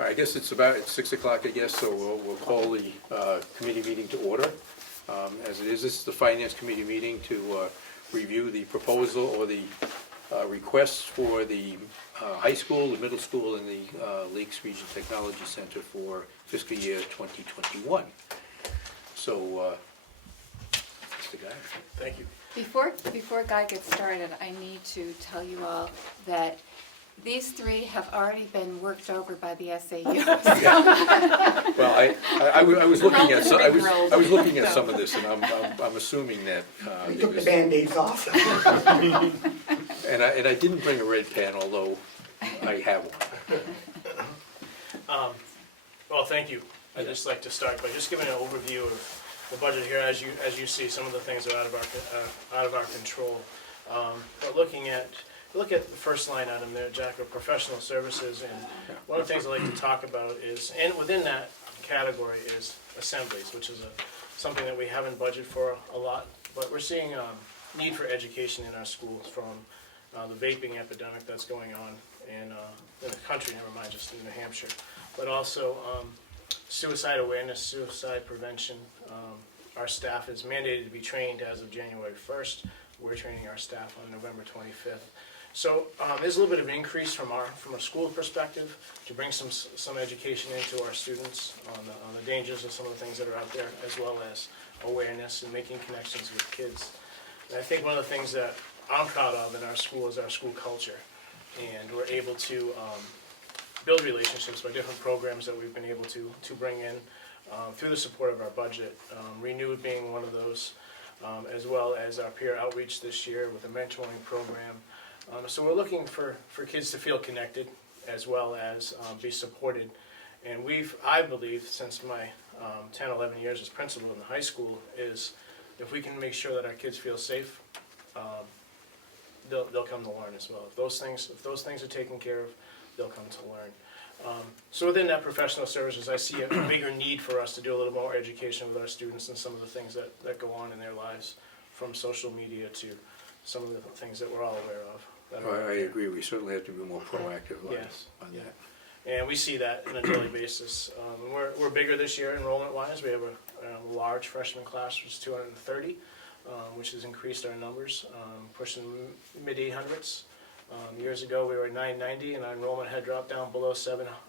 I guess it's 6 o'clock, I guess, so we'll call the committee meeting to order. As it is, this is the Finance Committee meeting to review the proposal or the requests for the high school, the middle school, and the Lakes Region Technology Center for fiscal year 2021. So, Mr. Guy. Thank you. Before Guy gets started, I need to tell you all that these three have already been worked over by the SAU. Well, I was looking at I was looking at some of this, and I'm assuming that We took the Band-Aids off. and I didn't bring a red pen, although I have one. Well, thank you. I'd just like to start by just giving an overview of the budget here. As you see, some of the things are out of our control. But look at the first line item there, Jack, of professional services, and one of the things I like to talk about is, and within that category is assemblies, which is something that we haven't budgeted for a lot, but we're seeing need for education in our schools from the vaping epidemic that's going on in the country, never mind just in New Hampshire, but also suicide awareness, suicide prevention. Our staff is mandated to be trained as of January 1st. We're training our staff on November 25th. So there's a little bit of an increase from a school perspective to bring some education into our students on the dangers of some of the things that are out there, as well as awareness and making connections with kids. And I think one of the things that I'm proud of in our school is our school culture, and we're able to build relationships by different programs that we've been able to bring in through the support of our budget. Renewed being one of those, as well as our peer outreach this year with a mentoring program. So we're looking for kids to feel connected as well as be supported. And I believe, since my 10, 11 years as principal in the high school, is if we can make sure that our kids feel safe, they'll come to learn as well. If those things are taken care of, they'll come to learn. So within that professional services, I see a bigger need for us to do a little more education with our students and some of the things that go on in their lives, from social media to some of the things that we're all aware of. I agree. We certainly have to be more proactive on that. And we see that on a daily basis. We're bigger this year enrollment-wise. We have a large freshman class, which is 230, which has increased our numbers, pushing mid-800s. Years ago we were at 990, and our enrollment had dropped down below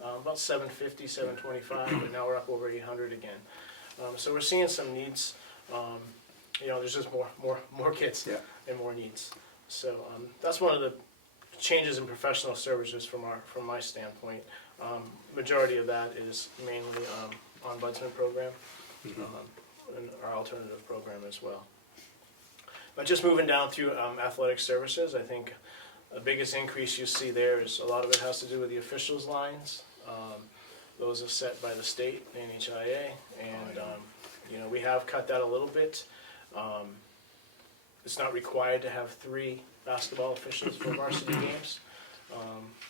about 750, 725, but now we're up over 800 again. So we're seeing some needs. There's just more kids and more needs. So that's one of the changes in professional services from my standpoint. Majority of that is mainly ombudsman program and our alternative program as well. But just moving down through athletic services, I think the biggest increase you see there is a lot of it has to do with the officials lines. Those are set by the state, the NHIA, and we have cut that a little bit. It's not required to have 3 basketball officials for varsity games.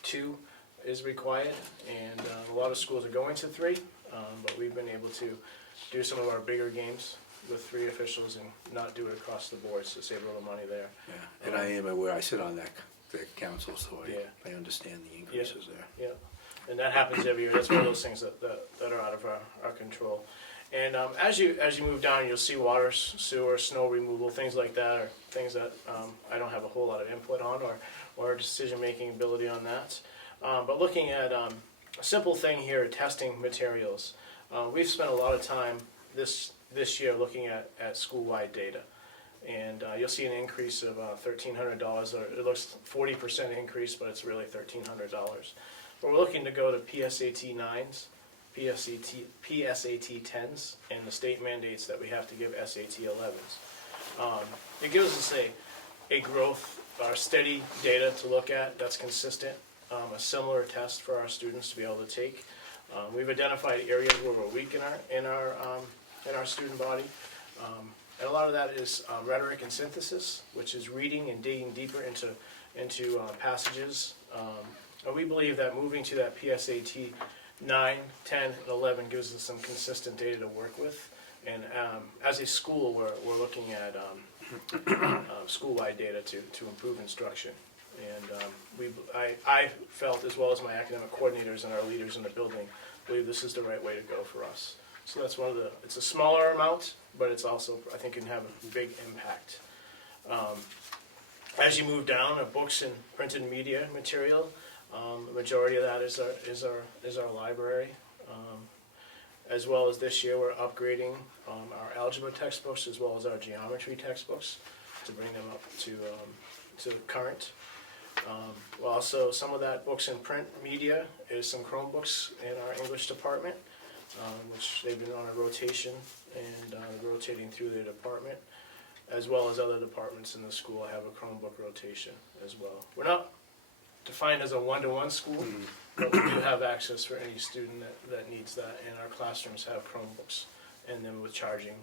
2 is required, and a lot of schools are going to 3, but we've been able to do some of our bigger games with 3 officials and not do it across the board, so save a little money there. Yeah, and I am aware. I sit on that council, so I understand the increases there. Yeah, and that happens every year. That's one of those things that are out of our control. And as you move down, you'll see water, sewer, snow removal, things like that, are things that I don't have a whole lot of input on or decision-making ability on that. But looking at a simple thing here, testing materials. We've spent a lot of time this year looking at school-wide data. And you'll see an increase of $1,300. It looks 40% increase, but it's really $1,300. But we're looking to go to PSAT 9s, PSAT 10s, and the state mandates that we have to give SAT 11s. It gives us a growth, steady data to look at that's consistent, a similar test for our students to be able to take. We've identified areas where we're weak in our student body. And a lot of that is rhetoric and synthesis, which is reading and digging deeper into passages. And we believe that moving to that PSAT 9, 10, and 11 gives us some consistent data to work with. And as a school, we're looking at school-wide data to improve instruction. And I felt, as well as my academic coordinators and our leaders in the building, believe this is the right way to go for us. So that's one of the, it's a smaller amount, but it's also, I think, can have a big impact. As you move down, books and printed media material, the majority of that is our library. As well as this year, we're upgrading our algebra textbooks as well as our geometry textbooks to bring them up to current. Also, some of that books and print media is some Chromebooks in our English department, which they've been on a rotation and rotating through their department, as well as other departments in the school have a Chromebook rotation as well. We're not defined as a one-to-one school, but we do have access for any student that needs that, and our classrooms have Chromebooks, and then with charging,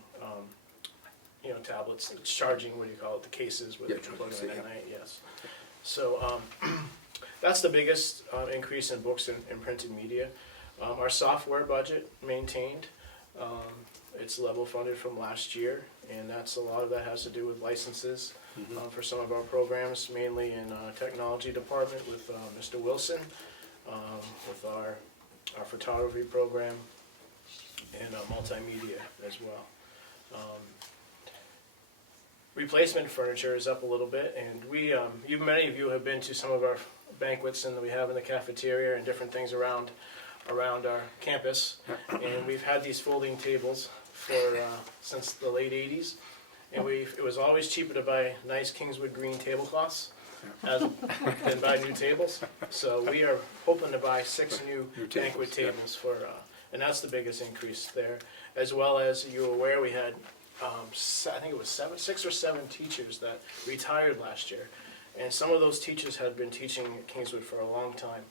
tablets, it's charging, what do you call it, the cases with the plug in at night, yes. So that's the biggest increase in books and printed media. Our software budget maintained. It's level funded from last year, and a lot of that has to do with licenses for some of our programs, mainly in technology department with Mr. Wilson, with our photography program, and multimedia as well. Replacement furniture is up a little bit, and many of you have been to some of our banquets and we have in the cafeteria and different things around our campus, and we've had these folding tables since the late 80s, and it was always cheaper to buy nice Kingswood green tablecloths than buy new tables. So we are hoping to buy 6 new banquet tables and that's the biggest increase there. As well as you're aware, we had I think it was 6 or 7 teachers that retired last year, and some of those teachers had been teaching at Kingswood for a long time.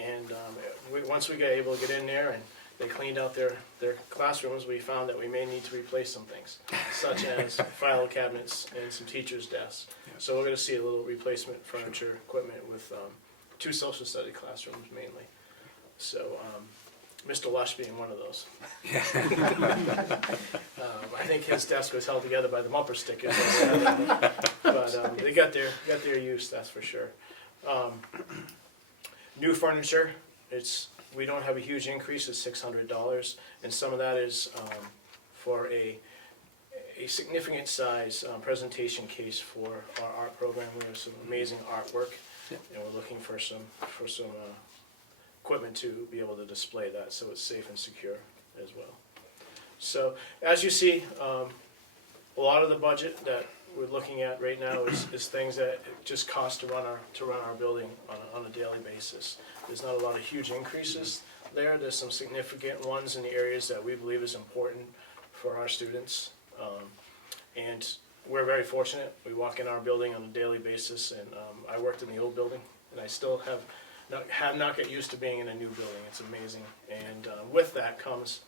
And once we got able to get in there and they cleaned out their classrooms, we found that we may need to replace some things, such as file cabinets and some teachers' desks. So we're going to see a little replacement furniture equipment with 2 social study classrooms mainly. So Mr. Lush being one of those. I think his desk was held together by the bumper stickers, but they got their use, that's for sure. New furniture, we don't have a huge increase, it's $600, and some of that is for a significant size presentation case for our art program. We have some amazing artwork, and we're looking for some equipment to be able to display that so it's safe and secure as well. So as you see, a lot of the budget that we're looking at right now is things that it just cost to run our building on a daily basis. There's not a lot of huge increases there. There's some significant ones in the areas that we believe is important for our students. And we're very fortunate. We walk in our building on a daily basis, and I worked in the old building, and I still have not get used to being in a new building. It's amazing. And with that comes,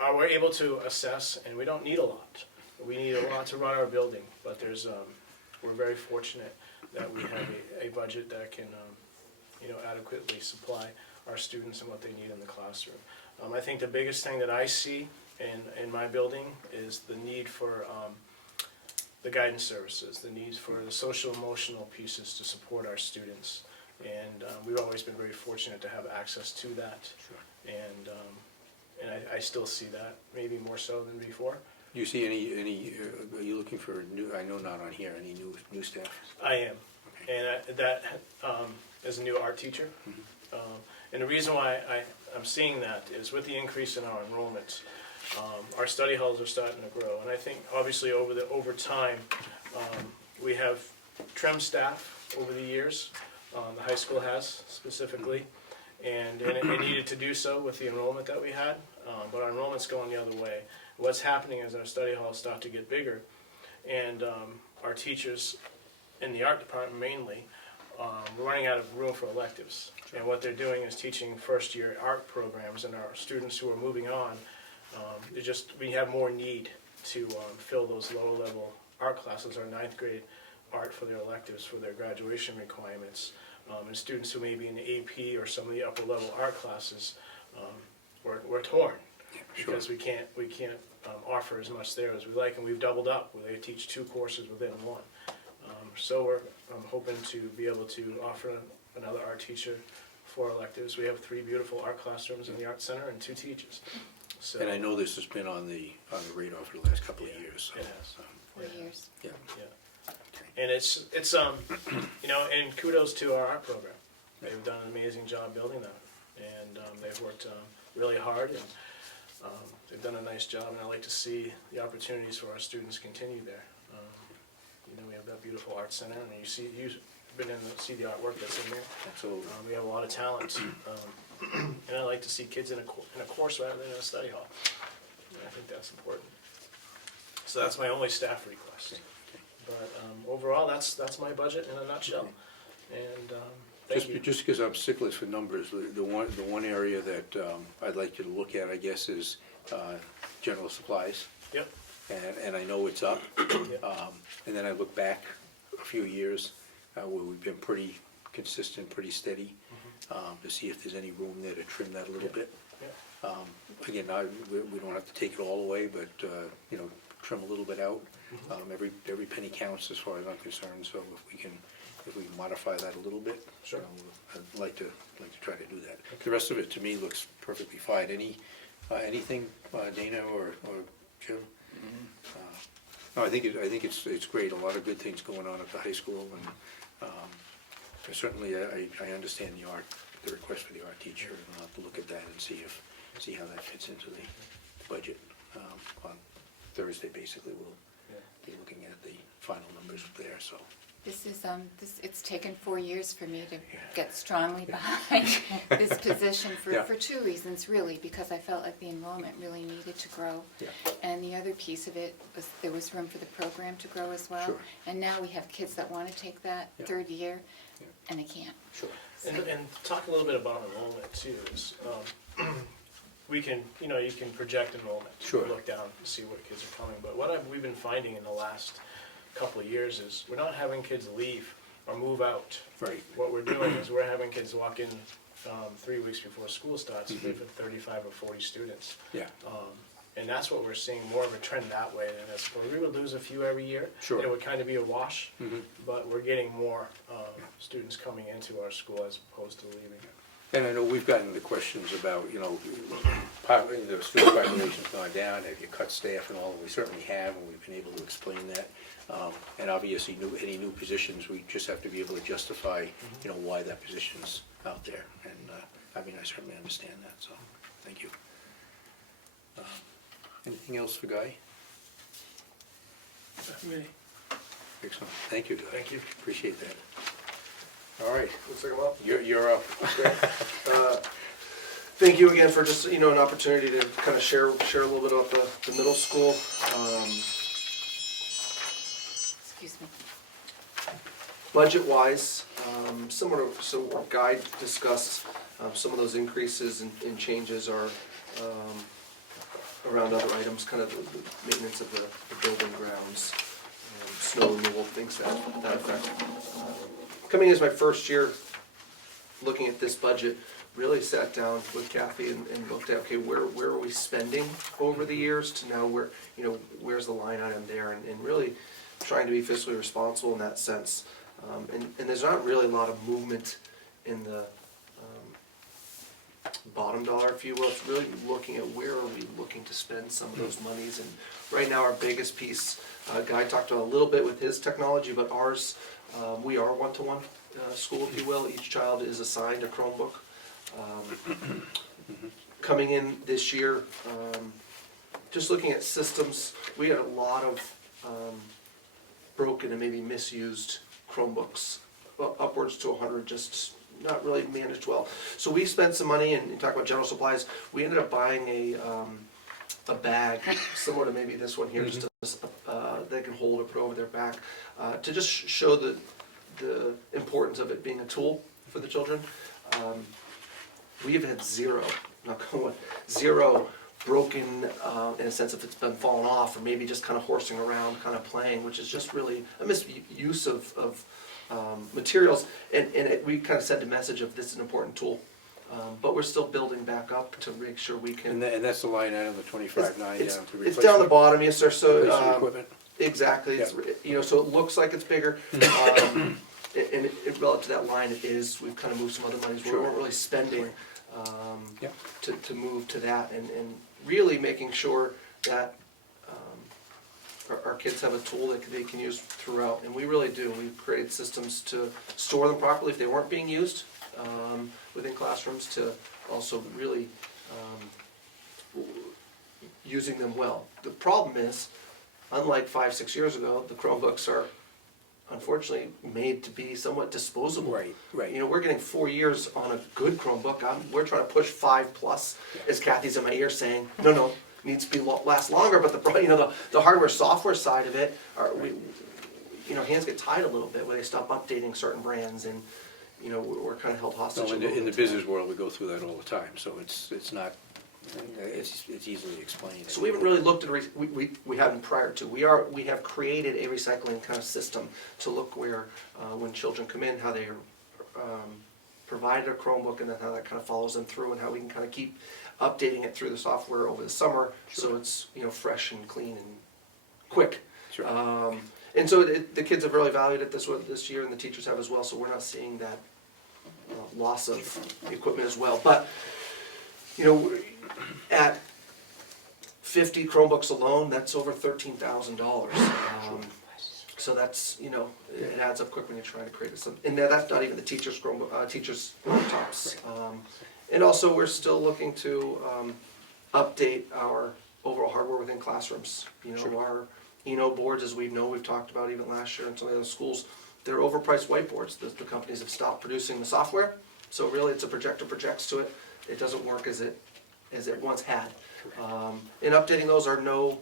we're able to assess, and we don't need a lot. We need a lot to run our building, but we're very fortunate that we have a budget that can adequately supply our students and what they need in the classroom. I think the biggest thing that I see in my building is the need for the guidance services, the need for the social emotional pieces to support our students. And we've always been very fortunate to have access to that. Sure. And I still see that, maybe more so than before. Do you see any? Are you looking for new? I know not on here. Any new staff? I am, okay. And as a new art teacher, and the reason why I'm seeing that is with the increase in our enrollments, our study halls are starting to grow, and I think obviously over time we have trimmed staff over the years. The high school has specifically, and it needed to do so with the enrollment that we had, but our enrollment's going the other way. What's happening is our study halls start to get bigger, and our teachers in the art department mainly, we're running out of room for electives. And what they're doing is teaching first-year art programs, and our students who are moving on, we have more need to fill those lower-level art classes, our 9th grade art for their electives, for their graduation requirements, and students who may be in the AP or some of the upper-level art classes, we're torn. Sure. Because we can't offer as much there as we like, and we've doubled up where they teach 2 courses within one. I'm hoping to be able to offer another art teacher 4 electives. We have 3 beautiful art classrooms in the art center and 2 teachers. So And I know this has been on the radar for the last couple of years. So, it has. 4 years. Yeah. Yeah. And it's you know, and kudos to our art program. They've done an amazing job building that, and they've worked really hard, and they've done a nice job. And I like to see the opportunities for our students continue there. You know, we have that beautiful art center, and you've been in to see the artwork that's in there. Absolutely. We have a lot of talent, and I like to see kids in a course rather than in a study hall. And I think that's important. So that's my only staff request. But overall, that's my budget in a nutshell. And thank you. Just because I'm stickless for numbers, the one area that I'd like you to look at, I guess, is general supplies. Yep. And I know it's up. Yep. And then I look back a few years where we've been pretty consistent, pretty steady, to see if there's any room there to trim that a little bit. Yeah. Again, we don't have to take it all away, but, you know, trim a little bit out. Every penny counts as far as I'm concerned, so if we can modify that a little bit, Sure. I'd like to try to do that. The rest of it, to me, looks perfectly fine. Anything, Dana or Jim? No, I think it's great. A lot of good things going on at the high school, and certainly I understand the request for the art teacher, and I'll have to look at that and see how that fits into the budget. On Thursday, basically, we'll be looking at the final numbers there, so. This is, it's taken 4 years for me to get strongly behind this position Yeah. for 2 reasons, really, because I felt like the enrollment really needed to grow. Yeah. And the other piece of it was there was room for the program to grow as well. Sure. And now we have kids that want to take that Yeah. 3rd year, Yeah. and they can't. Sure. And talk a little bit about enrollment too. Is, we can, you know, you can project enrollment. Sure. Look down and see what kids are coming. But we've been finding in the last couple of years is we're not having kids leave or move out. Right. What we're doing is we're having kids walk in 3 weeks before school starts with 35 or 40 students. Yeah. And that's what we're seeing, more of a trend that way than this. Where we would lose a few every year. Sure. It would kind of be a wash, Mhm. but we're getting more students coming into our school as opposed to leaving. And I know we've gotten the questions about, you know, the student population's gone down, have you cut staff and all, and we certainly have, and we've been able to explain that. And obviously, any new positions, we just have to be able to justify, you know, why that position's out there. And, I mean, I certainly understand that, so, thank you. Anything else for Guy? Excellent, thank you, Guy. Thank you. Appreciate that. All right, Looks like I'm up. you're up. Thank you again for just, you know, an opportunity to kind of share a little bit about the middle school. Excuse me. Budget-wise, similar to so what Guy discussed, some of those increases and changes are around other items, kind of the maintenance of the building grounds, snow removal, things to that effect. Coming as my first year, looking at this budget, really sat down with Kathy and looked at, okay, where are we spending over the years to now where, you know, where's the line item there, and really trying to be fiscally responsible in that sense. And there's not really a lot of movement in the bottom dollar, if you will. It's really looking at where are we looking to spend some of those monies. And right now, our biggest piece, Guy talked about a little bit with his technology, but ours, we are one-to-one school, if you will. Each child is assigned a Chromebook. Coming in this year, just looking at systems, we had a lot of broken and maybe misused Chromebooks, well, upwards to 100, just not really managed well. So we spent some money, and you talk about general supplies, we ended up buying a bag, similar to maybe this one here, just they can hold or put over their back, to just show the importance of it being a tool for the children. We have had zero broken, in a sense, if it's been falling off, or maybe just kind of horsing around, kind of playing, which is just really a misuse of materials. And we kind of sent a message of this is an important tool. But we're still building back up to make sure we can. And that's the line item, the 25.9 down to replacement. It's down the bottom, yes, sir. So replacement equipment. Exactly, it's, you know, so it looks like it's bigger, and relative to that line, it is, we've kind of moved some other monies, we Sure. weren't really spending, Yep. to move to that, and really making sure that, our kids have a tool that they can use throughout, and we really do, we've created systems to store them properly if they weren't being used, within classrooms, to also really, using them well. The problem is, unlike 5-6 years ago, the Chromebooks are unfortunately made to be somewhat disposable. Right, right. You know, we're getting 4 years on a good Chromebook. We're trying to push 5+, as Kathy's in my ear saying, no, needs to be last longer. But the hardware software side of it, hands get tied a little bit where they stop updating certain brands, and we're kind of held hostage. Well, a little in the bit to that. business world, we go through that all the time, so it's not, it's easily explained. So we haven't really looked at, we haven't prior to, we have created a recycling kind of system to look where, when children come in, how they are provided a Chromebook, and then how that kind of follows them through, and how we can kind of keep updating it through the software over the summer, so it's, fresh and clean and quick. Sure. And so the kids have really valued it this year, and the teachers have as well, so we're not seeing that loss of equipment as well. But, at 50 Chromebooks alone, that's over $13,000. So that's, it adds up quick when you're trying to create some. And that's not even the teachers' teachers' laptops. And also, we're still looking to update our overall hardware within classrooms. Our boards, as we've talked about even last year in some of the other schools, they're overpriced whiteboards. The companies have stopped producing the software, so really it's a projector projects to it. It doesn't work as it once had. And updating those are no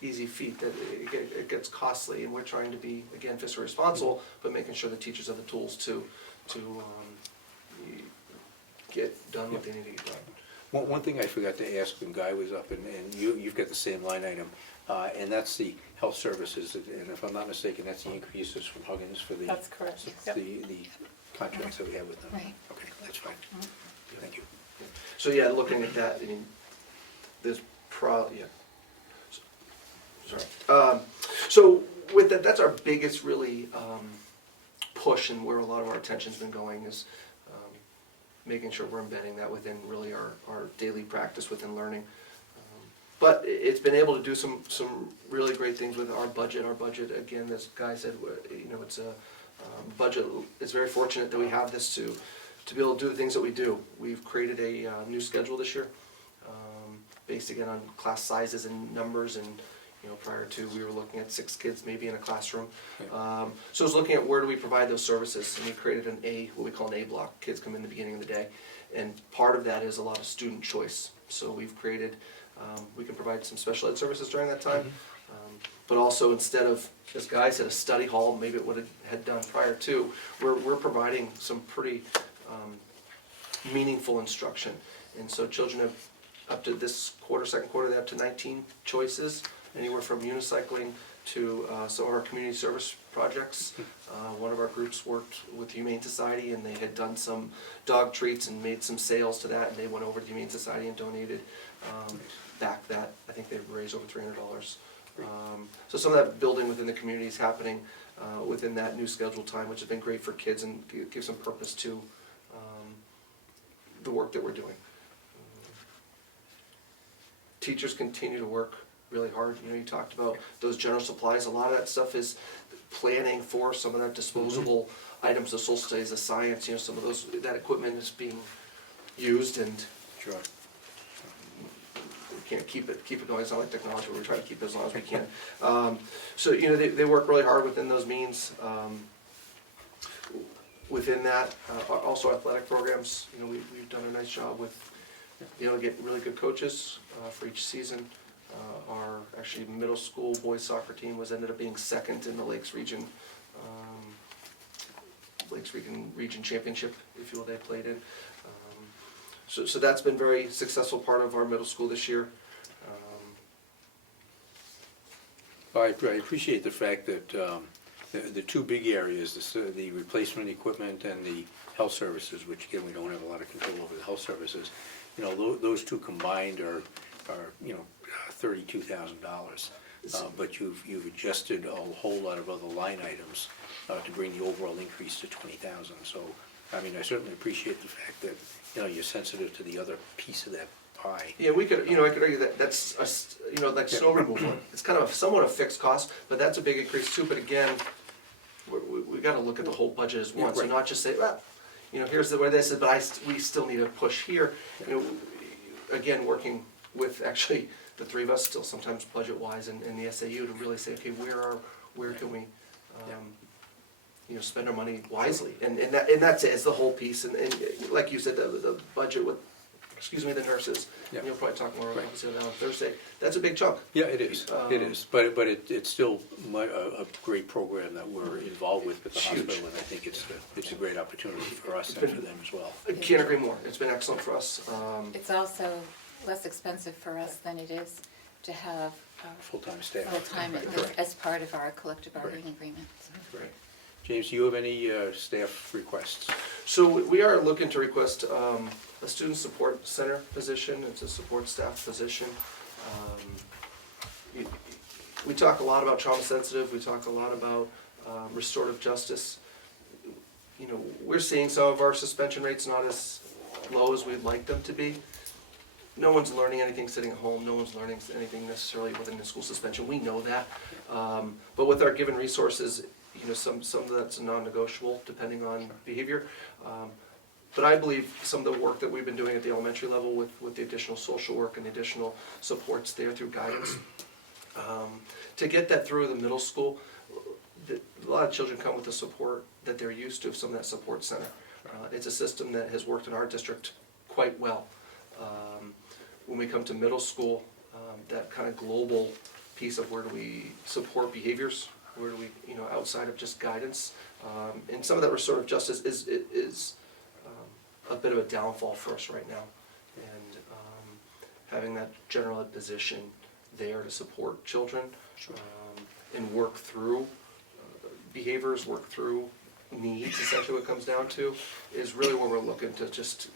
easy feat. It gets costly, and we're trying to be, again, fiscally responsible, but making sure the teachers have the tools to get done what they need to get done. One thing I forgot to ask when Guy was up, and you've got the same line item, and that's the health services, and if I'm not mistaken, that's the increases from Huggins for the. That's correct. Yep. The contracts that we have with them. Right. Okay, that's fine. Thank you. So yeah, looking at that, I mean, there's sorry. So with that, that's our biggest really push, and where a lot of our attention's been going is making sure we're embedding that within really our daily practice within learning. But it's been able to do some really great things with our budget. Our budget, again, as Guy said, it's a budget. It's very fortunate that we have this to be able to do the things that we do. We've created a new schedule this year, based again on class sizes and numbers, and prior to, we were looking at 6 kids maybe in a classroom. So I was looking at where do we provide those services, and we created what we call an A block. Kids come in the beginning of the day, and part of that is a lot of student choice. So we've created, we can provide some special ed services during that time, but also instead of, as Guy said, a study hall, maybe it would have had done prior to, we're providing some pretty meaningful instruction. And so children have, up to this quarter, second quarter, they have up to 19 choices, anywhere from unicycling to some of our community service projects. One of our groups worked with the Humane Society, and they had done some dog treats and made some sales to that, and they went over to the Humane Society and donated back that. I think they raised over $300. So some of that building within the community is happening within that new scheduled time, which has been great for kids and gives some purpose to the work that we're doing. Teachers continue to work really hard. You talked about those general supplies. A lot of that stuff is planning for some of that disposable items. The social studies, the science, some of that equipment is being used, and Sure. we can't keep it going. It's not like technology, but we're trying to keep it as long as we can. So they work really hard within those means. Within that, also athletic programs. We've done a nice job with getting really good coaches for each season. Our actually middle school boys soccer team ended up being second in the Lakes Region region championship, if you will, they played in. So that's been very successful part of our middle school this year. I appreciate the fact that the two big areas, the replacement equipment and the health services, which again, we don't have a lot of control over the health services, those two combined are $32,000. but you've adjusted a whole lot of other line items to bring the overall increase to 20,000. So, I mean, I certainly appreciate the fact that, you're sensitive to the other piece of that pie. Yeah, we could, I could argue that that's, like snow removal. It's kind of somewhat a fixed cost, but that's a big increase too. But again, we got to look at the whole budget as one, Yeah, so right. not just say, well, here's the way this is, but we still need to push here. Again, working with actually the three of us still sometimes budget-wise and the SAU to really say, okay, where can we, spend our money wisely? And that's it, it's the whole piece. And like you said, the budget with, the nurses, Yeah. and you'll probably talk more about Right. that on Thursday. That's a big chunk. Yeah, it is, but it's still a great program that we're involved with the It's huge. hospital, and I think it's a great opportunity for us and for them as well. I can't agree more. It's been excellent for us. It's also less expensive for us than it is to have Full-time staff. full-time Correct. as part of our collective bargaining agreement. Right. James, do you have any staff requests? So we are looking to request a student support center position. It's a support staff position. We talk a lot about trauma sensitive. We talk a lot about restorative justice. We're seeing some of our suspension rates not as low as we'd like them to be. No one's learning anything sitting at home. No one's learning anything necessarily within the school suspension. We know that. But with our given resources, some of that's non-negotiable depending on behavior. But I believe some of the work that we've been doing at the elementary level with the additional social work and the additional supports there through guidance, to get that through the middle school, a lot of children come with the support that they're used to of some of that support center. It's a system that has worked in our district quite well. When we come to middle school, that kind of global piece of where do we support behaviors, where do we, outside of just guidance, and some of that restorative justice is a bit of a downfall for us right now. And having that general ed position there to support children and work through behaviors, work through needs, essentially what it comes down to, is really where we're looking to just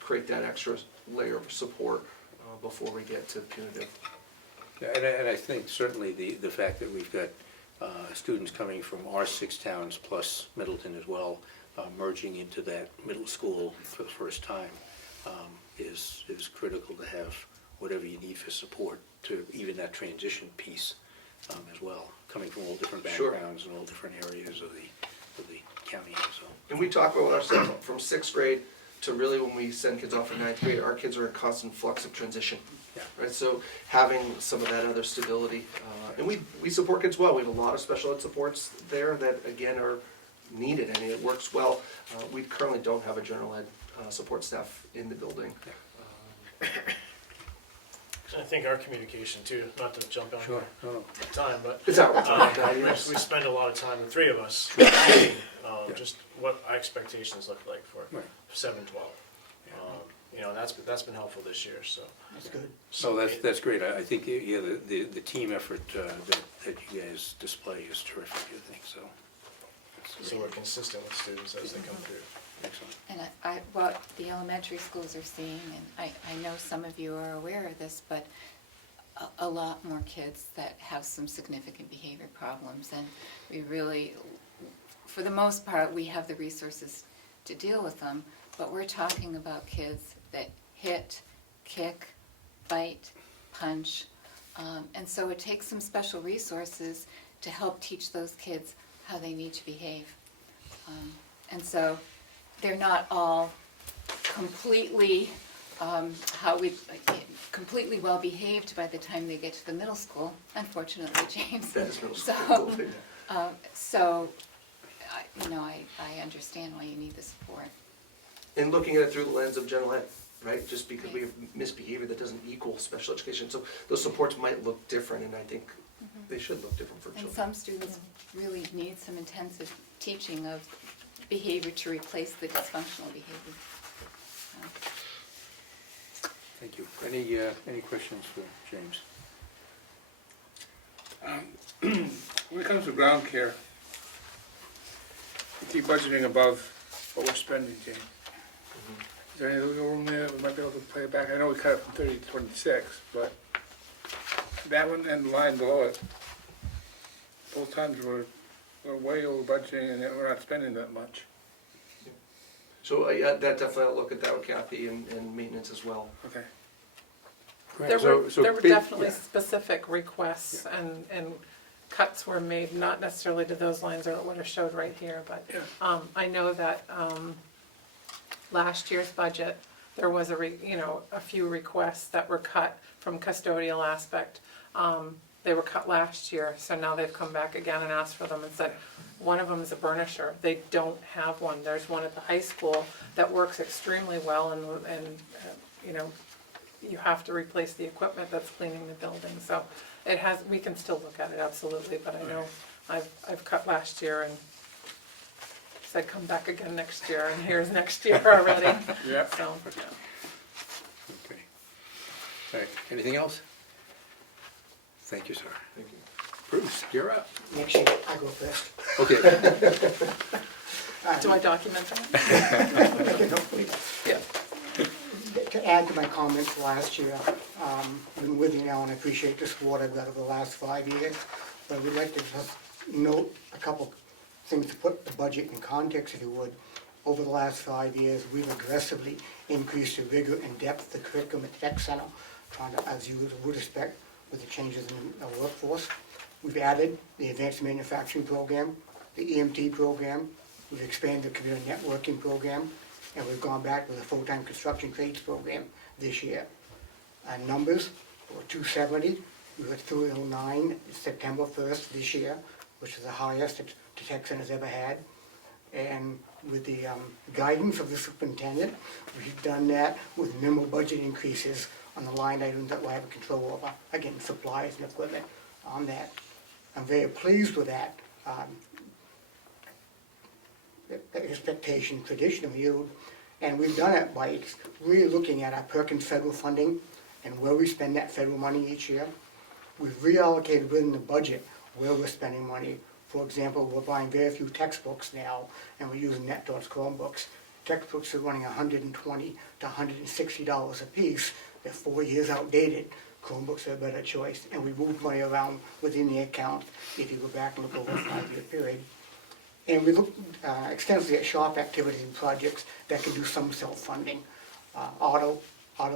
create that extra layer of support before we get to punitive. Yeah, and I think certainly the fact that we've got students coming from our 6 towns plus Middleton as well, merging into that middle school for the first time is critical to have whatever you need for support to even that transition piece as well, coming from all different Sure. backgrounds and all different areas of the county. So. And we talk about ourselves from 6th grade to really when we send kids off in 9th grade, our kids are in constant flux of transition. Yeah. Right, so having some of that other stability, and we support kids well. We have a lot of special ed supports there that again are needed, and it works well. We currently don't have a general ed support staff in the building. I think our communication too, not to jump on Sure. No. time, but It's out. we spend a lot of time, the three of us, just what our expectations look like for Right. 7-12. That's been helpful this year, so. That's good. So that's great. I think the team effort that you guys display is terrific, I think, so. So we're consistent with students as they come through. Excellent. And what the elementary schools are seeing, and I know some of you are aware of this, but a lot more kids that have some significant behavior problems. And we really, for the most part, we have the resources to deal with them, but we're talking about kids that hit, kick, bite, punch. And so it takes some special resources to help teach those kids how they need to behave. And so they're not all completely completely well behaved by the time they get to the middle school, unfortunately, James. That is middle school. So I understand why you need the support. And looking at it through the lens of general ed, right? Just because we have misbehavior, that doesn't equal special education. So those supports might look different, and I think they should look different for And children. some students really need some intensive teaching of behavior to replace the dysfunctional behavior. Thank you. Any questions for James? When it comes to ground care, we keep budgeting above what we're spending, Jane. Is there any wiggle room there? We might be able to play it back. I know we cut it from 30 to 26, but that one and the line below it. Both times we're way over budgeting and we're not spending that much. So, yeah, that definitely, I'll look at that with Kathy and maintenance as well. Okay. Right, There were big- definitely yeah. specific requests and cuts were made, not necessarily to those lines or what are showed right here, but I know that last year's budget, there was a few requests that were cut from custodial aspect. They were cut last year, so now they've come back again and asked for them and said, one of them is a burnisher. They don't have one. There's one at the high school that works extremely well and you have to replace the equipment that's cleaning the building. So we can still look at it, absolutely, but I know I've cut last year and said, come back again next year, and here's next year already. Yeah. So, Okay. All right, anything else? Thank you, sir. Thank you. Bruce, you're up. Next year, I go first. Okay, do I document that? Yeah. To add to my comments last year, I've been with you now and I appreciate the support I've got over the last 5 years. But I would like to just note a couple things to put the budget in context, if you would. Over the last 5 years, we've aggressively increased the rigor and depth of the curriculum at Tech Center, trying to, as you would expect, with the changes in the workforce. We've added the Advanced Manufacturing Program, the EMT program, we've expanded the Computer Networking program, and we've gone back with a full-time construction trades program this year. Numbers were 270, we were 309 September 1st this year, which is the highest that the Tech Center's ever had. And with the guidance of the superintendent, we've done that with minimal budget increases on the line items that we have control over, again, supplies and equipment on that. I'm very pleased with that expectation, tradition of yield, and we've done it by really looking at our Perkins federal funding and where we spend that federal money each year. We've reallocated within the budget where we're spending money. For example, we're buying very few textbooks now, and we're using that towards Chromebooks. Textbooks are running $120 to $160 a piece. They're 4 years outdated. Chromebooks are a better choice, and we move money around within the account if you go back and look over a 5-year period. And we looked extensively at shop activities and projects that can do some self-funding. Auto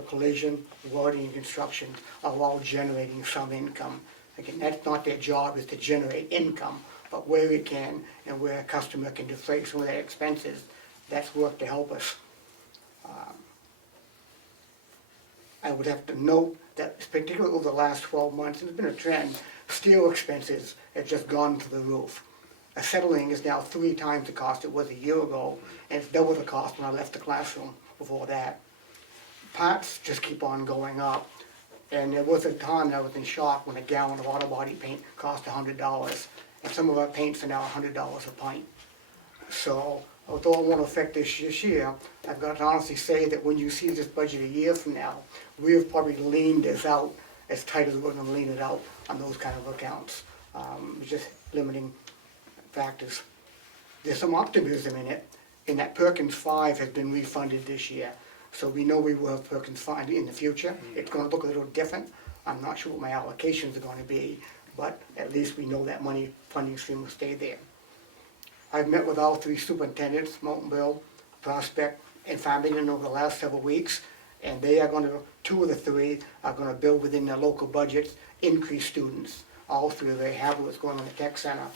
collision, welding, and construction are all generating some income. Again, that's not their job, is to generate income, but where we can and where a customer can defray some of their expenses, that's work to help us. I would have to note that particularly over the last 12 months, there's been a trend, steel expenses have just gone through the roof. Acetylene is now 3 times the cost it was a year ago, and it's double the cost when I left the classroom before that. Parts just keep on going up, and there was a time that I was in shock when a gallon of auto body paint cost $100, and some of our paints are now $100 a pint. So, although it won't affect this year, I've got to honestly say that when you see this budget a year from now, we have probably leaned this out as tight as we're going to lean it out on those kind of accounts. Just limiting factors. There's some optimism in it, in that Perkins 5 has been refunded this year. So we know we will have Perkins 5 in the future. It's going to look a little different. I'm not sure what my allocations are going to be, but at least we know that money funding stream will stay there. I've met with all 3 superintendents, Moultonville, Prospect, and Farmington over the last several weeks, and they are going to, 2 of the 3 are going to build within their local budgets, increase students. All 3 are very happy with what's going on at the Tech Center,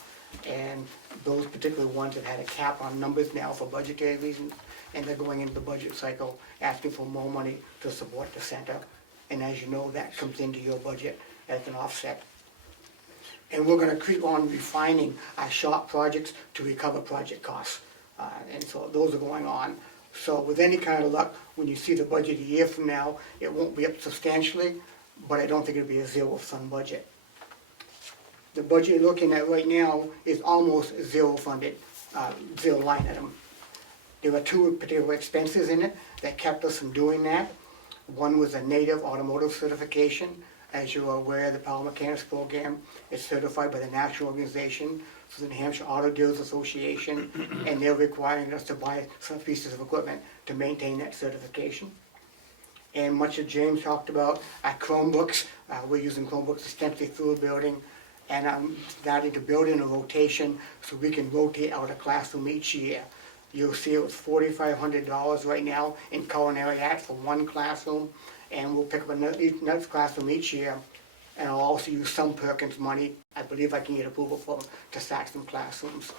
and those particular ones have had a cap on numbers now for budgetary reasons, and they're going into the budget cycle asking for more money to support the center. And as you know, that comes into your budget as an offset. And we're going to keep on refining our shop projects to recover project costs. And so those are going on. So with any kind of luck, when you see the budget a year from now, it won't be up substantially, but I don't think it'll be a zero-sum budget. The budget you're looking at right now is almost zero funded, zero line item. There were 2 particular expenses in it that kept us from doing that. One was a native automotive certification. As you are aware, the Power Mechanics Program is certified by the national organization, so the New Hampshire Auto Dealers Association, and they're requiring us to buy some pieces of equipment to maintain that certification. And much as James talked about, our Chromebooks, we're using Chromebooks extensively through the building. And I'm starting to build in a rotation so we can rotate out a classroom each year. You'll see it was $4,500 right now in culinary arts for one classroom. And we'll pick up another classroom each year. And I'll also use some Perkins money. I believe I can get approval for to start some classrooms.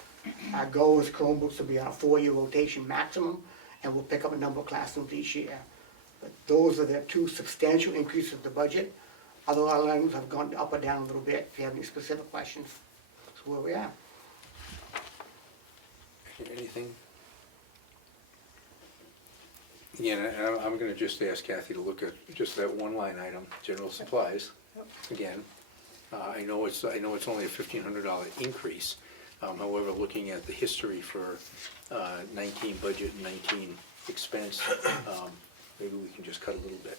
Our goal is Chromebooks to be on a 4-year rotation maximum, and we'll pick up a number of classrooms each year. But those are the two substantial increases of the budget. Other items have gone up or down a little bit. If you have any specific questions, that's where we are. Anything? Again, I'm gonna just ask Kathy to look at just that one line item, general supplies. Again, I know it's only a $1,500 increase. However, looking at the history for 19 budget and 19 expense, maybe we can just cut a little bit.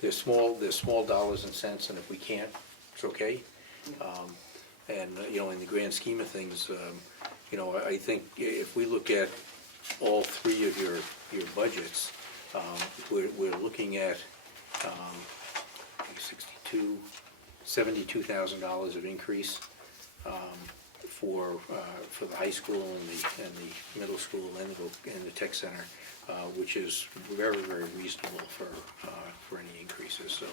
They're small dollars and cents, and if we can't, it's okay. And, you know, in the grand scheme of things, you know, I think if we look at all three of your budgets, we're looking at $72,000 of increase for the high school and the middle school and the tech center, which is very, very reasonable for any increases. So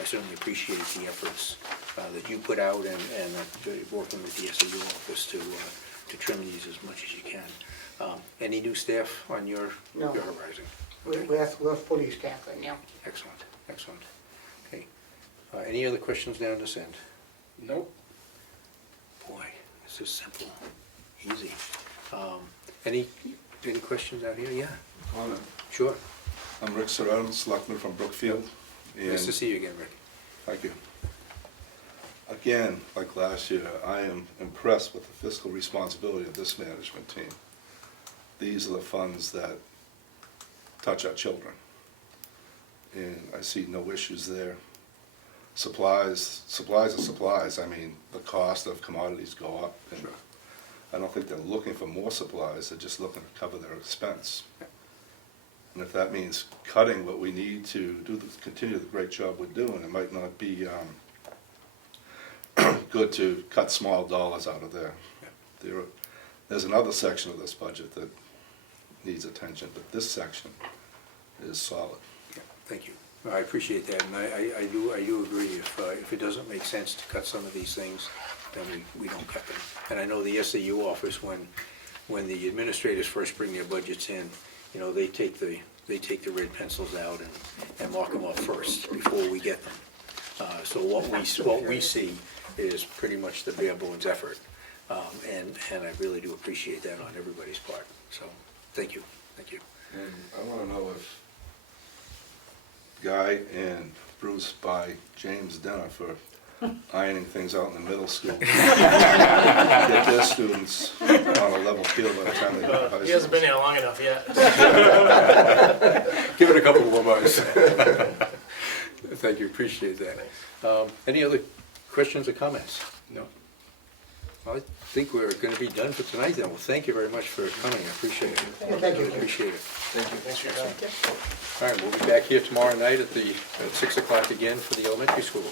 I certainly appreciate the efforts that you put out and working with the SAU office to trim these as much as you can. Any new staff on your No. horizon? We're fully staffed right now. Excellent, excellent. Okay. Any other questions down this end? Nope. Boy, this is simple, easy. Any questions out here? Yeah, Honor. sure. I'm Rick Serrano, selectman from Brookfield. Nice to see you again, Rick. Thank you. Again, like last year, I am impressed with the fiscal responsibility of this management team. These are the funds that touch our children. And I see no issues there. Supplies are supplies. I mean, the cost of commodities go up. And Sure. I don't think they're looking for more supplies, they're just looking to cover their expense. And if that means cutting what we need to continue the great job we're doing, it might not be good to cut small dollars out of there. There's another section of this budget that needs attention, but this section is solid. Yeah, thank you. I appreciate that, and I do agree. If it doesn't make sense to cut some of these things, then we don't cut them. And I know the SAU office, when the administrators first bring their budgets in, you know, they take the red pencils out and mark them up first before we get them. So what we see is pretty much the bare bones effort, and I really do appreciate that on everybody's part. So thank you. And I want to know if Guy and Bruce buy James dinner for ironing things out in the middle school. Get their students on a level field by the time they get to high school. He hasn't been here long enough yet. Give it a couple more months. Thank you, appreciate that. Any other questions or comments? No? I think we're going to be done for tonight then. Well, thank you very much for coming, I appreciate it. Thank you. Appreciate it. Thank you. Thanks for your time. All right, we'll be back here tomorrow night at 6 o'clock again for the elementary school.